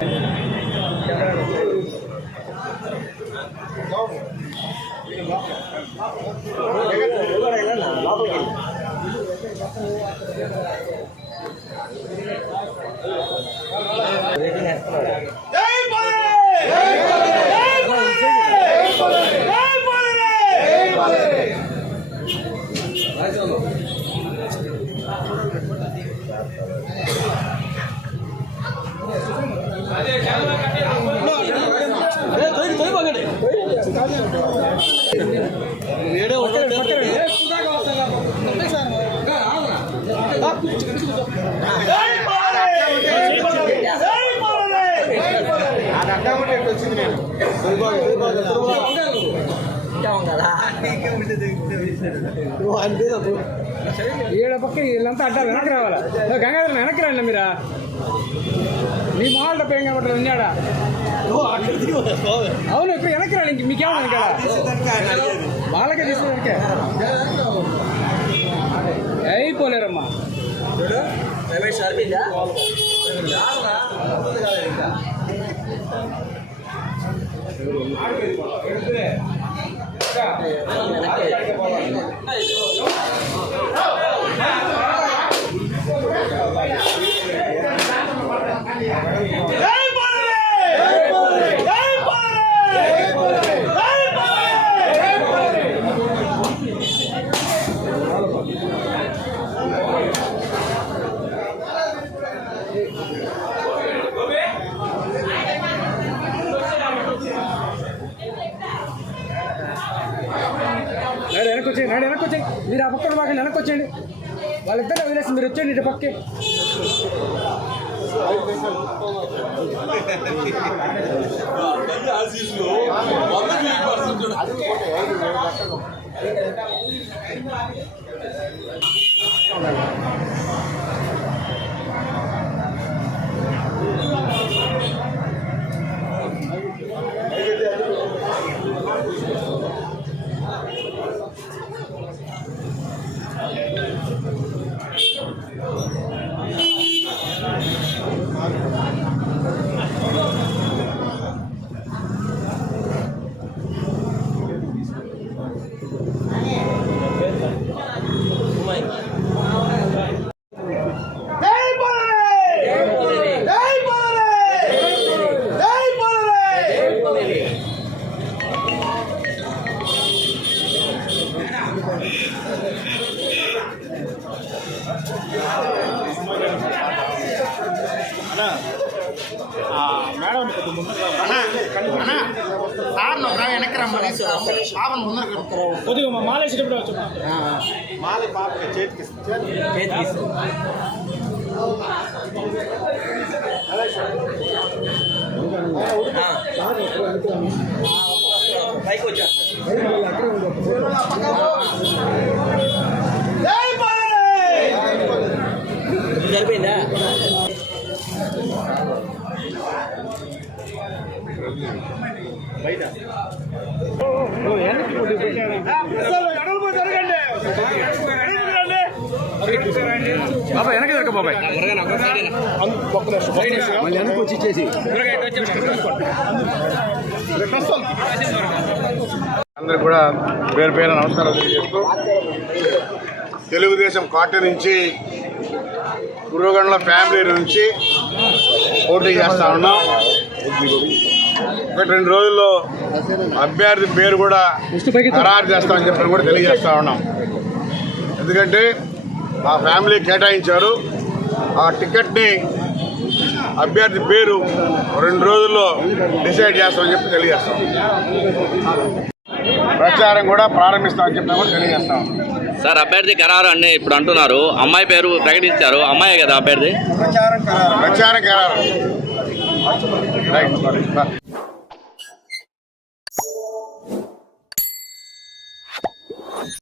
ఏడ పక్క వీళ్ళంతా అడ్డా వెనక్కి రావాలా గంగాధర వెనక్కి రండి మీరా మీ మొహాలు తప్ప ఏం కాబట్టి ఉన్నాడా అవును ఇప్పుడు వెనక్కి రండి ఇంక మీకేమన్నా కదా వాళ్ళకే తీసుకున్నాకే అయిపోలేరమ్మా వెనక్కి వచ్చేయండి మీరు ఆ పక్కన బాగా వెనక్కి వచ్చేయండి వాళ్ళిద్దరు వదిలేసి మీరు వచ్చేయండి ఇటు పక్కే మేడం వెనక్కి రమ్మని పాపను ముందర కొద్దిగా మాల వేసేటప్పుడు వచ్చు మాల పాప చేతికి పైకి వచ్చా సరిపోయిందా బయట బాబాయ్ వెనక్కి దొరక బాబాయ్ మళ్ళీ వెనక్కి వచ్చి ఇచ్చేసి అందరూ కూడా పేరు పేరు నమస్కారం తెలియజేస్తూ తెలుగుదేశం పార్టీ నుంచి గురుగండ్ల ఫ్యామిలీ నుంచి పోటీ చేస్తా ఉన్నాం. ఒకటి 2 రోజుల్లో అభ్యర్థి పేరు కూడా ఖరారు చేస్తామని చెప్పి కూడా తెలియజేస్తా ఉన్నాం. ఎందుకంటే ఆ ఫ్యామిలీ కేటాయించారు. ఆ టికెట్ని అభ్యర్థి పేరు 2 రోజుల్లో డిసైడ్ చేస్తామని చెప్పి తెలియజేస్తాం. ప్రచారం కూడా ప్రారంభిస్తామని చెప్పి కూడా తెలియజేస్తాం. సార్ అభ్యర్థి ఖరారు అని ఇప్పుడు అంటున్నారు. అమ్మాయి పేరు ప్రకటించారు. అమ్మాయే కదా అభ్యర్థి. ప్రచారం ఖరారు.